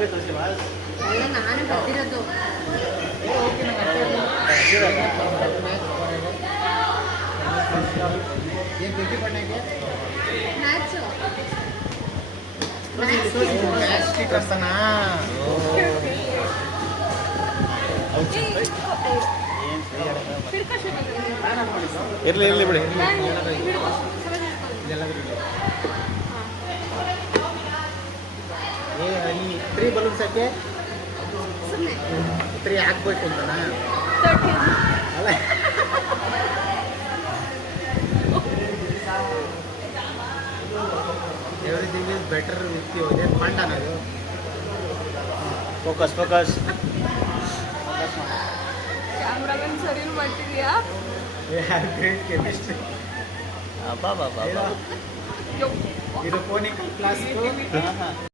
ಅಲ್ಲ ನಾನು ಬರ್ತಿರೋದು ಏನು ಬೆಂಕಿ ಬಣ್ಣಕ್ಕೆ ಮ್ಯಾಚು ಮ್ಯಾಚ್ ಸ್ಟಿಕರ್ಸನಾ ಇರಲಿ ಇರಲಿ ಬಿಡಿ. ಏ ಈ 3 ಬಲೂನ್ಸ್ ಹಾಕಿ 3 ಹಾಕ್ಬೇಕು ಅಂತನಾ ಅಲ್ಲ everything is better with you ಇದೇನು ಫಂಡ್ ಅದು ಫೋಕಸ್ ಫೋಕಸ್. ಕ್ಯಾಮ್ರಾಮನ್ ಸರಿ ಮಾಡ್ತಿದ್ಯಾ ಗ್ರೇಟ್ ಕೆಮಿಸ್ಟ್ರಿ ಅಬ್ಬಾ ಬಾಬಾ. ಇದು ಫೋನಿಕಲ್ ಪ್ಲಾಸ್ಟಿಕ್